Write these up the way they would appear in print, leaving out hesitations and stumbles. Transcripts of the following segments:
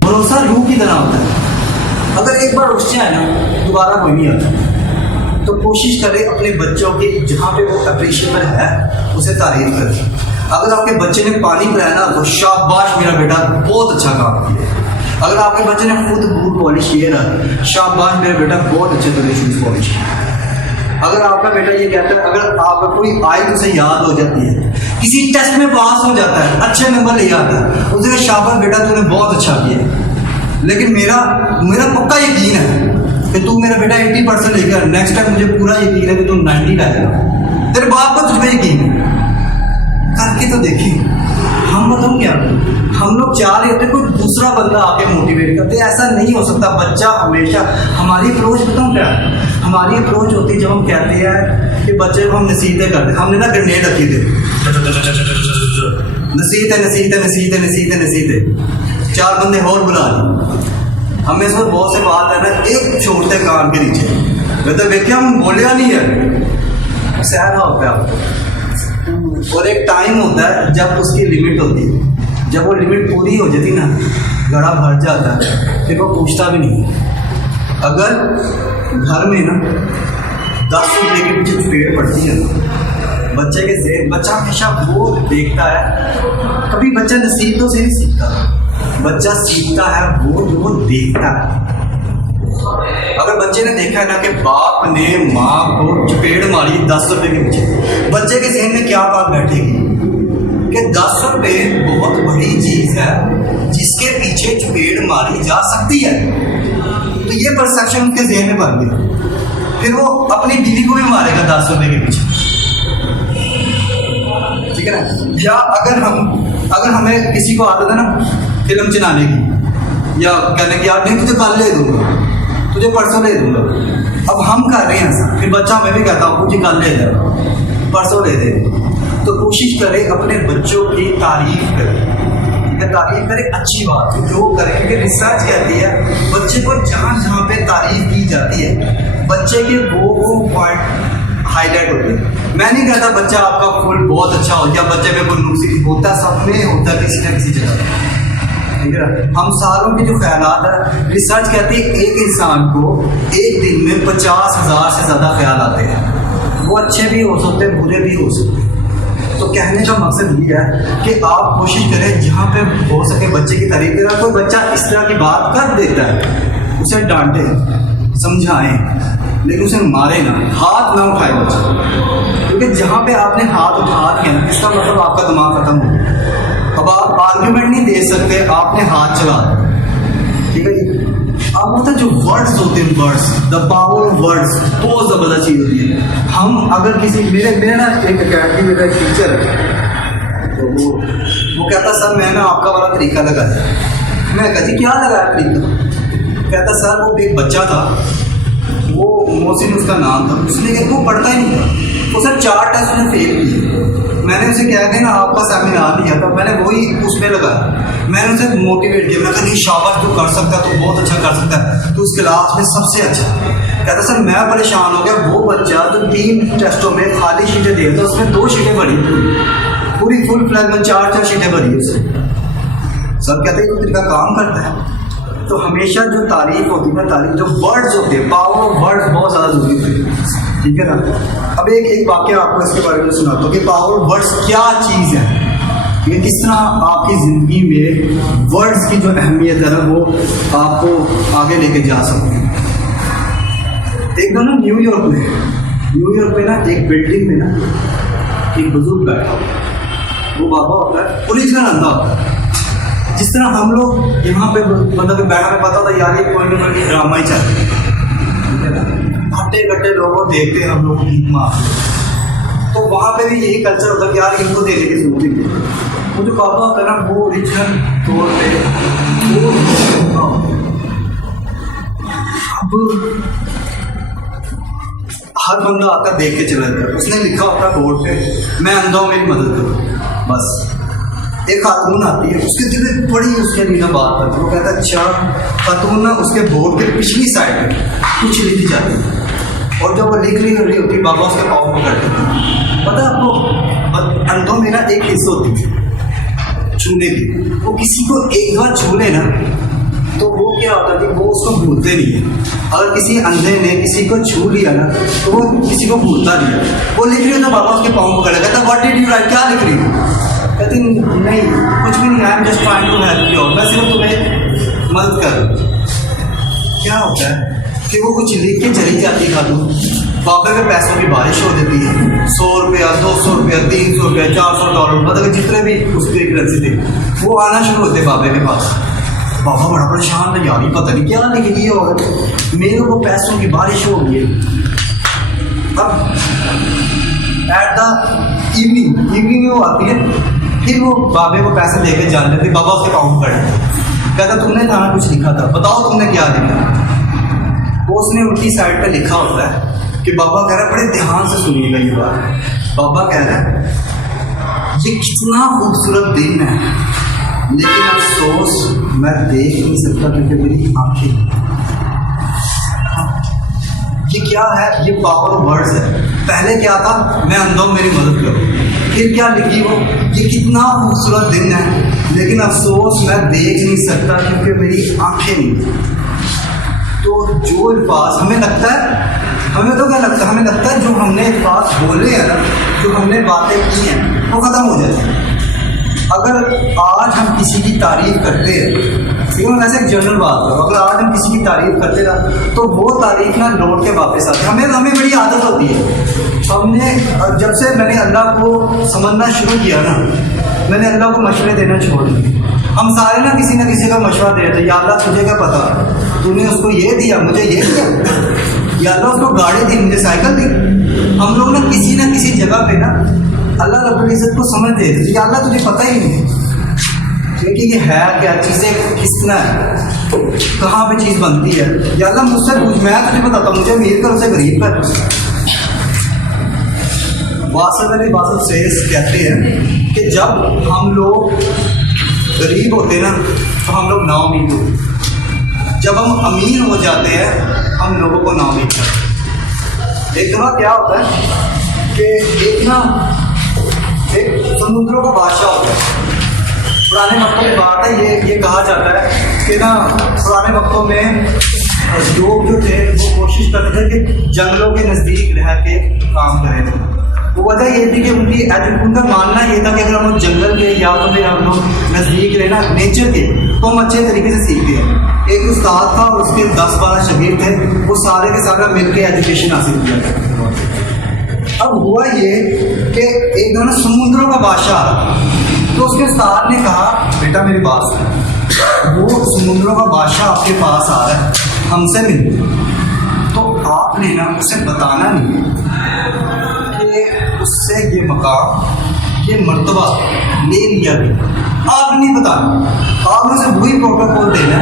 भरोसा रूह की तरह होता है, अगर एक बार उठ जाए ना दोबारा कोई नहीं आता। तो कोशिश करें अपने बच्चों की जहाँ पे वो अप्रिशिएबल है उसे तारीफ करें। अगर आपके बच्चे ने पानी पिलाया ना तो शाबाश मेरा बेटा बहुत अच्छा काम किया। अगर आपके बच्चे ने खुद बूट पॉलिश किया ना, शाबाश मेरा बेटा बहुत अच्छे तरह शूज पॉलिश किया। अगर आपका बेटा ये कहता है, अगर आपका कोई आयत उसे याद हो जाती है, किसी टेस्ट में पास हो जाता है, अच्छे नंबर ले आता है, उसे शाबाश बेटा तूने बहुत अच्छा किया। लेकिन मेरा पक्का यकीन है कि तू मेरा बेटा 80% लेकर नेक्स्ट टाइम मुझे पूरा यकीन है कि तू 90 लाएगा। तेरे बाप को तुझ पे यकीन है, करके तो देखिए। हम बताऊँ क्या, हम लोग चाह रहे थे कोई दूसरा बंदा आके मोटिवेट करते, ऐसा नहीं हो सकता। बच्चा हमेशा, हमारी अप्रोच बताऊँ क्या, हमारी अप्रोच होती है जब हम कहते हैं कि बच्चे को हम नसीहतें करते, हमने ना ग्रेनेड रखी थे, नसीहतें 4 बंदे और बुला लिए। हमें इस पर बहुत से बात है ना, एक छोड़ते कान के नीचे, मैं तो देखिए हम बोलिया नहीं है, सहना होता है आपको। और एक टाइम होता है जब उसकी लिमिट होती है, जब वो लिमिट पूरी हो जाती ना, घड़ा भर जाता है, फिर वो पूछता भी नहीं। अगर घर में ना 10 रुपये के पीछे पेड़ पड़ती है ना, बच्चे के जेब, बच्चा हमेशा वो देखता है। कभी बच्चा नसीहतों से नहीं सीखता, बच्चा सीखता है वो जो वो देखता है। अगर बच्चे ने देखा है ना कि बाप ने माँ को चपेड़ मारी 10 रुपए के पीछे, बच्चे के जहन में क्या बात बैठेगी कि 10 रुपए बहुत बड़ी चीज है जिसके पीछ't चपेड़ मारी जा सकती है। तो ये परसेप्शन उनके जहन में बन गया, फिर वो अपनी बीवी को भी मारेगा 10 रुपए के पीछे, ठीक है ना। या अगर हमें किसी को आदत है ना फिल्म चलाने की, या कहने की यार नहीं तुझे कल ले दूंगा, तुझे परसों ले दूंगा, अब हम कर रहे हैं ऐसा, फिर बच्चा मैं भी कहता हूँ मुझे कल ले जाओ, परसों ले दे। तो कोशिश करें अपने बच्चों की तारीफ करें, तारीफ करें अच्छी बात जो करें, क्योंकि रिसर्च कहती है बच्चे को जहाँ जहाँ पे तारीफ की जाती है बच्चे के वो पॉइंट हाईलाइट होते हैं। मैं नहीं कहता बच्चा आपका फुल बहुत अच्छा हो या बच्चे में कोई नुक्स होता, सब में होता है किसी न किसी जगह, ठीक है। हम सारों के जो ख्यालात है, रिसर्च कहती है एक इंसान को एक दिन में 50,000 से ज़्यादा ख्याल आते हैं। वो अच्छे भी हो सकते हैं, बुरे भी हो सकते हैं। तो कहने का मकसद ये है कि आप कोशिश करें जहाँ पे हो सके बच्चे की तारीफ करें। कोई बच्चा इस तरह की बात कर देता है, उसे डांटे, समझाएं, लेकिन उसे मारे ना, हाथ ना उठाए बच्चा, क्योंकि जहाँ पे आपने हाथ उठा दिया इसका मतलब आपका दिमाग खत्म हो गया। अब आप आर्ग्यूमेंट नहीं दे सकते, आपने हाथ चला दिया, ठीक है जी। अब होता है जो वर्ड्स होते हैं, words, the power of words बहुत ज़बरदस्त चीज़ होती है। हम अगर किसी मेरे ना एक अकेडमी में एक टीचर है, तो वो कहता सर मैं ना आपका वाला तरीका लगाया। मैं कहती क्या लगाया तरीका? कहता सर वो एक बच्चा था, वो मोहसिन उसका नाम था, उसने वो पढ़ता ही नहीं था, वो सर 4 टेस्ट में फेल किए। मैंने उसे क्या कि ना आपका सेमिनार लिया था, मैंने वही उसमें लगाया, मैंने उसे मोटिवेट किया, मैंने कहा नहीं शाबाश तू कर सकता है, तू बहुत अच्छा कर सकता है, तू उस क्लास में सबसे अच्छा। कहता सर मैं परेशान हो गया, वो बच्चा जो 3 टेस्टों में खाली शीटें दे था उसमें 2 शीटें भरी, पूरी फुल फ्लैग में 4 शीटें भरी उसे। सर कहते हैं तरीका काम करता है। तो हमेशा जो तारीफ होती है ना, तारीफ जो वर्ड्स होते हैं, पावर ऑफ वर्ड्स बहुत ज़्यादा जरूरी होती है, ठीक है ना। अब एक वाक्य आपको इसके बारे में सुनाता हूँ कि पावर ऑफ वर्ड्स क्या चीज़ है, ये किस तरह आपकी ज़िंदगी में वर्ड्स की जो अहमियत है ना वो आपको आगे लेके जा सकते हैं। एक बार ना न्यूयॉर्क में ना एक बिल्डिंग में ना एक बुजुर्ग बैठा होता, वो बाबा होता है, ओरिजिनल अंधा होता है। जिस तरह हम लोग यहाँ पे मतलब बैठा में पता था यार ये कोई ना कोई ड्रामा ही चल रहा है, घट्टे घट्टे लोगों देखते हैं हम लोग भीख मार, तो वहाँ पे भी यही कल्चर होता है कि यार इनको देने की जरूरत नहीं। वो जो बाबा होता है ना वो ओरिजिनल तौर पे अब हर बंदा आता देख के चला जाता है। उसने लिखा होता है बोर्ड पे मैं अंधा हूँ मेरी मदद करो, बस। एक खातून आती है, उसके दिल में बड़ी उसके लिए ना बात करती है, वो कहता है अच्छा। खातून ना उसके बोर्ड के पिछली साइड में कुछ लिख जाती है, और जब वो लिख रही होती बाबा उसके पाँव पकड़ते हैं। पता है आपको अंधों में ना एक हिस्सा होती है छूने की। वो किसी को एक बार छू ले ना तो वो क्या होता है कि वो उसको भूलते नहीं है। अगर किसी अंधे ने किसी को छू लिया ना तो वो किसी को भूलता नहीं है। वो लिख रही हो तो बाबा उसके पाँव पकड़ कहता व्हाट डिड यू राइट, क्या लिख रही हो? कहती नहीं कुछ भी नहीं, I am just trying to help you, मैं सिर्फ तुम्हें मदद कर। क्या होता है कि वो कुछ लिख के चली जाती है खातून, बाबे पे पैसों की बारिश हो जाती है। 100 रुपया, 200 रुपया, 300 रुपया, $400, मतलब जितने भी उसकी करेंसी थे वो आना शुरू होते बाबे के पास। बाबा बड़ा परेशान है, यार पता नहीं क्या लिख गई और मेरे को पैसों की बारिश हो गई है। अब एट द इवनिंग में वो आती है, फिर वो बाबे को पैसे दे के जान लेती। बाबा उसके पाँव पड़े, कहता तुमने था ना कुछ लिखा था, बताओ तुमने क्या लिखा। वो उसने उल्टी साइड पे लिखा होता है कि बाबा कह रहा है, बड़े ध्यान से सुनिएगा ये बात। बाबा कह रहा है ये कितना खूबसूरत दिन है, लेकिन अफसोस मैं देख नहीं सकता क्योंकि मेरी आंखें। ये क्या है? ये पावर वर्ड्स है। पहले क्या था, मैं अंधा हूं मेरी मदद करो। फिर क्या लिखी वो, ये कितना खूबसूरत दिन है लेकिन अफसोस मैं देख नहीं सकता क्योंकि मेरी आंखें नहीं। तो जो अल्फाज हमें लगता है, हमें तो क्या लगता है, हमें लगता है जो हमने अल्फाज बोले हैं ना, जो हमने बातें की हैं वो ख़त्म हो जाती है। अगर आज हम किसी की तारीफ करते हैं, ठीक है, वैसे एक जनरल बात है, अगर आज हम किसी की तारीफ करते ना तो वो तारीफ ना लौट के वापस आती है। हमें बड़ी आदत होती है। हमने जब से मैंने अल्लाह को समझना शुरू किया ना, मैंने अल्लाह को मशवरे देना छोड़ दिए। हम सारे ना किसी का मशवरा दे रहे थे, या अल्लाह तुझे क्या पता, तूने उसको ये दिया, मुझे ये दिया, या अल्लाह उसको गाड़ी दी, मुझे साइकिल दी। हम लोग ना किसी जगह पे ना अल्लाह रब्बुल इज़्ज़त को समझ दे रहे थे, या अल्लाह तुझे पता ही नहीं कि ये है क्या, चीज़ें कितना है, कहाँ पे चीज़ बनती है, या अल्लाह मुझसे पूछ, मैं तुझे बताता हूँ, मुझे अमीर कर उसे गरीब कर। वासव अली वासव से कहते हैं कि जब हम लोग गरीब होते हैं ना तो हम लोग नाउमीद होते, जब हम अमीर हो जाते हैं हम लोगों को नाउमीद करते। एक दफ़ा क्या होता है कि एक समुद्रों का बादशाह होता है। पुराने वक्तों की बात है, ये कहा जाता है कि ना पुराने वक्तों में लोग जो थे वो कोशिश करते थे कि जंगलों के नज़दीक रह के काम करें। वो वजह ये थी कि उनका मानना ये था कि अगर हम लोग जंगल के या तो फिर हम लोग नज़दीक रहे ना नेचर के तो हम अच्छे तरीके से सीखते हैं। एक उस्ताद था और उसके 10-12 शागिर्द थे, वो सारे के सारे मिल के एजुकेशन हासिल किया। अब हुआ ये कि एक दोनों समुद्रों का बादशाह, तो उसके उस्ताद ने कहा बेटा मेरी बात सुन, वो समुद्रों का बादशाह आपके पास आ रहा है, हमसे मिल, तो आपने ना उसे बताना नहीं कि उससे ये मकाम, ये मर्तबा ले लिया गया। आप नहीं बताना, आपने उसे वही प्रोटोकॉल देना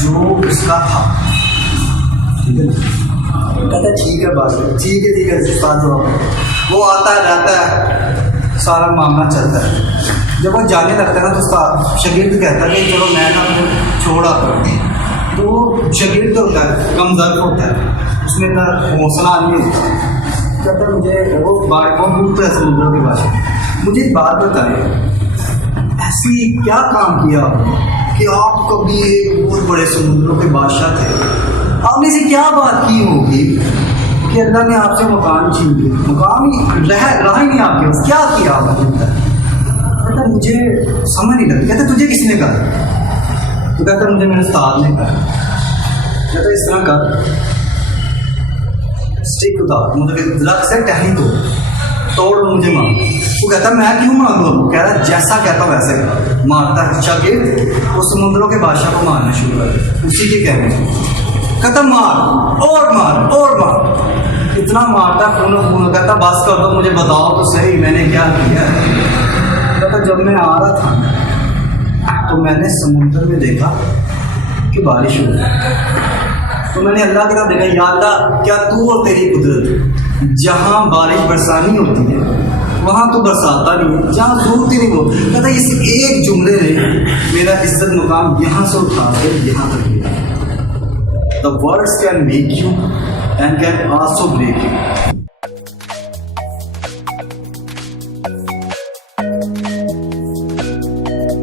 जो उसका था। ठीक है, कहता ठीक है बात, ठीक है उस्ताद, वो आता है जाता है, सारा मामला चलता है। जब वो जाने लगता है ना तो उसका शागिर्द कहता है कि चलो मैं ना छोड़ा कर, तो शागिर्द होता है कमज़ोर होता है, उसमें इतना हौसला नहीं होता। कहता मुझे वो पूछता है समुद्रों के बारे, मुझे एक बात बताएं, ऐसी क्या काम किया कि आप कभी एक बहुत बड़े समुद्रों के बादशाह थे, आपने से क्या बात की होगी कि अल्लाह ने आपसे मकान छीन लिया, मकान ही रहा ही नहीं आपके पास, क्या किया आपने? कहता मुझे समझ नहीं लगती। कहता तुझे किसने कहा? तो कहता मुझे मेरे उस्ताद ने कहा। कहता इस तरह कर, स्टिक उतार, मतलब रख से टहनी तोड़ लो, मुझे मार। वो कहता मैं क्यों मारूँ? कह रहा जैसा कहता वैसे कर। मारता है शागिर्द, वो समुद्रों के बादशाह को मारना शुरू कर, उसी के कहने। कहता मार और मार और मार, इतना मारता खून कहता बस कर दो, मुझे बताओ तो सही मैंने क्या किया। कहता जब मैं आ रहा था तो मैंने समुद्र में देखा कि बारिश हो रही, तो मैंने अल्लाह की तरफ देखा, या अल्लाह क्या तू और तेरी कुदरत, जहाँ बारिश बरसानी होती है वहाँ तो बरसाता नहीं है, जहाँ धूप नहीं वो। कहता इस एक जुमले ने मेरा इज्जत मुकाम यहाँ से उठा के यहाँ तक लिया। The words can make you and can also break you.